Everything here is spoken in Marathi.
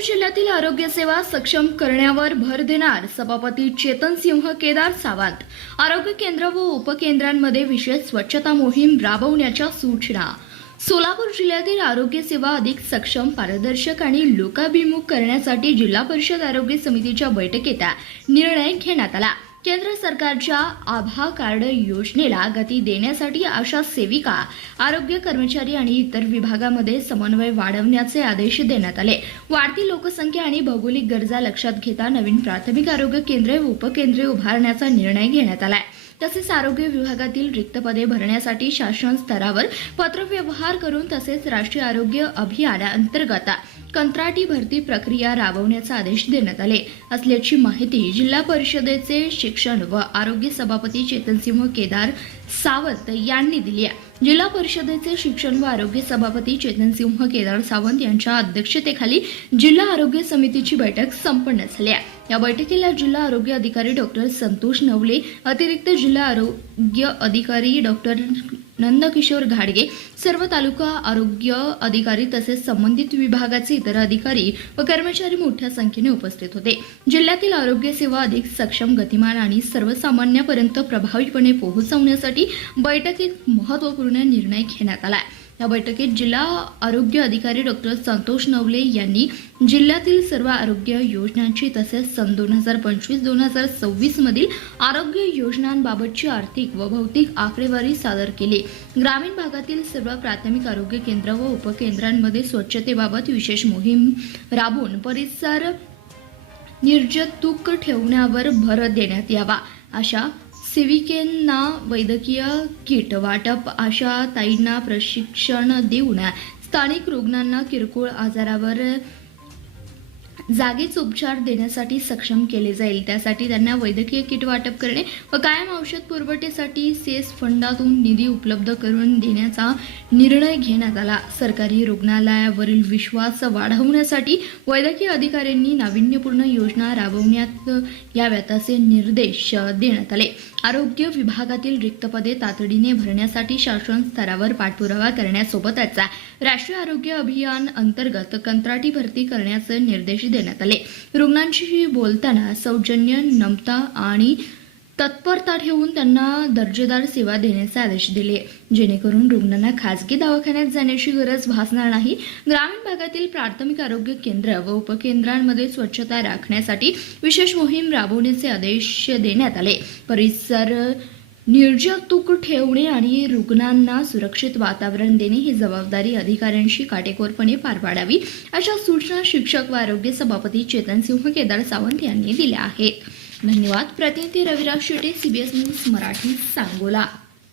जिल्ह्यातील आरोग्य सेवा सक्षम करण्यावर भर देणार सभापती चेतन सिंह केदार सावंत। आरोग्य केंद्र व उपकेंद्रांमध्ये विशेष स्वच्छता मोहीम राबवण्याच्या सूचना। सोलापूर जिल्ह्यातील आरोग्य सेवा अधिक सक्षम, पारदर्शक आणि लोकाभिमुख करण्यासाठी जिल्हा परिषद आरोग्य समितीच्या बैठकीत निर्णय घेण्यात आला। केंद्र सरकारच्या आभा कार्ड योजनेला गती देण्यासाठी आशा सेविका, आरोग्य कर्मचारी आणि इतर विभागामध्ये समन्वय वाढवण्याचे आदेश देण्यात आले। वाढती लोकसंख्या आणि भौगोलिक गरजा लक्षात घेता नवीन प्राथमिक आरोग्य केंद्रे व उपकेंद्रे उभारण्याचा निर्णय घेण्यात आलाय। तसेच आरोग्य विभागातील रिक्त पदे भरण्यासाठी शासन स्तरावर पत्रव्यवहार करून तसेच राष्ट्रीय आरोग्य अभियान अंतर्गत कंत्राटी भरती प्रक्रिया राबवण्याचा आदेश देण्यात आले असल्याची माहिती जिल्हा परिषदेचे शिक्षण व आरोग्य सभापती चेतनसिंह केदार सावंत यांनी दिली आहे। जिल्हा परिषदेचे शिक्षण व आरोग्य सभापती चेतनसिंह केदार सावंत यांच्या अध्यक्षतेखाली जिल्हा आरोग्य समितीची बैठक संपन्न झाली आहे। या बैठकीला जिल्हा आरोग्य अधिकारी डॉक्टर संतोष नवले, अतिरिक्त जिल्हा आरोग्य अधिकारी डॉक्टर नंदकिशोर घाडगे, सर्व तालुका आरोग्य अधिकारी तसेच संबंधित विभागाचे इतर अधिकारी व कर्मचारी मोठ्या संख्येने उपस्थित होते। जिल्ह्यातील आरोग्य सेवा अधिक सक्षम, गतिमान आणि सर्वसामान्यांपर्यंत प्रभावीपणे पोहोचवण्यासाठी बैठकीत महत्त्वपूर्ण निर्णय घेण्यात आला। या बैठकीत जिल्हा आरोग्य अधिकारी डॉक्टर संतोष नवले यांनी जिल्ह्यातील सर्व आरोग्य योजनांची तसेच सन 2025-2026 मधील आरोग्य योजनांबाबतची आर्थिक व भौतिक आकडेवारी सादर केली। ग्रामीण भागातील सर्व प्राथमिक आरोग्य केंद्र व उपकेंद्रांमध्ये स्वच्छतेबाबत विशेष मोहीम राबवून परिसर निर्जंतुक ठेवण्यावर भर देण्यात यावा। अशा सेविकांना वैद्यकीय किट वाटप, आशा ताईंना प्रशिक्षण देऊन स्थानिक रुग्णांना किरकोळ आजारावर जागीच उपचार देण्यासाठी सक्षम केले जाईल। त्यासाठी त्यांना वैद्यकीय किट वाटप करणे व कायम औषध पुरवठ्यासाठी सेस फंडातून निधी उपलब्ध करून देण्याचा निर्णय घेण्यात आला। सरकारी रुग्णालयावरील विश्वास वाढवण्यासाठी वैद्यकीय अधिकाऱ्यांनी नाविन्यपूर्ण योजना राबवण्यात याव्यात असे निर्देश देण्यात आले। आरोग्य विभागातील रिक्त पदे तातडीने भरण्यासाठी शासन स्तरावर पाठपुरावा करण्यासोबतच राष्ट्रीय आरोग्य अभियान अंतर्गत कंत्राटी भरती करण्याचे निर्देश देण्यात आले। रुग्णांशी बोलताना सौजन्य, नम्रता आणि तत्परता ठेवून त्यांना दर्जेदार सेवा देण्याचे आदेश दिले, जेणेकरून रुग्णांना खासगी दवाखान्यात जाण्याची गरज भासणार नाही। ग्रामीण भागातील प्राथमिक आरोग्य केंद्र व उपकेंद्रांमध्ये स्वच्छता राखण्यासाठी विशेष मोहीम राबवण्याचे आदेश देण्यात आले। परिसर निर्जंतुक ठेवणे आणि रुग्णांना सुरक्षित वातावरण देणे ही जबाबदारी अधिकाऱ्यांशी काटेकोरपणे पार पाडावी, अशा सूचना शिक्षक व आरोग्य सभापती चेतनसिंह केदार सावंत यांनी दिल्या आहेत। धन्यवाद। प्रतिनिधी रविराज शेटे, CBS न्यूज मराठी, सांगोला।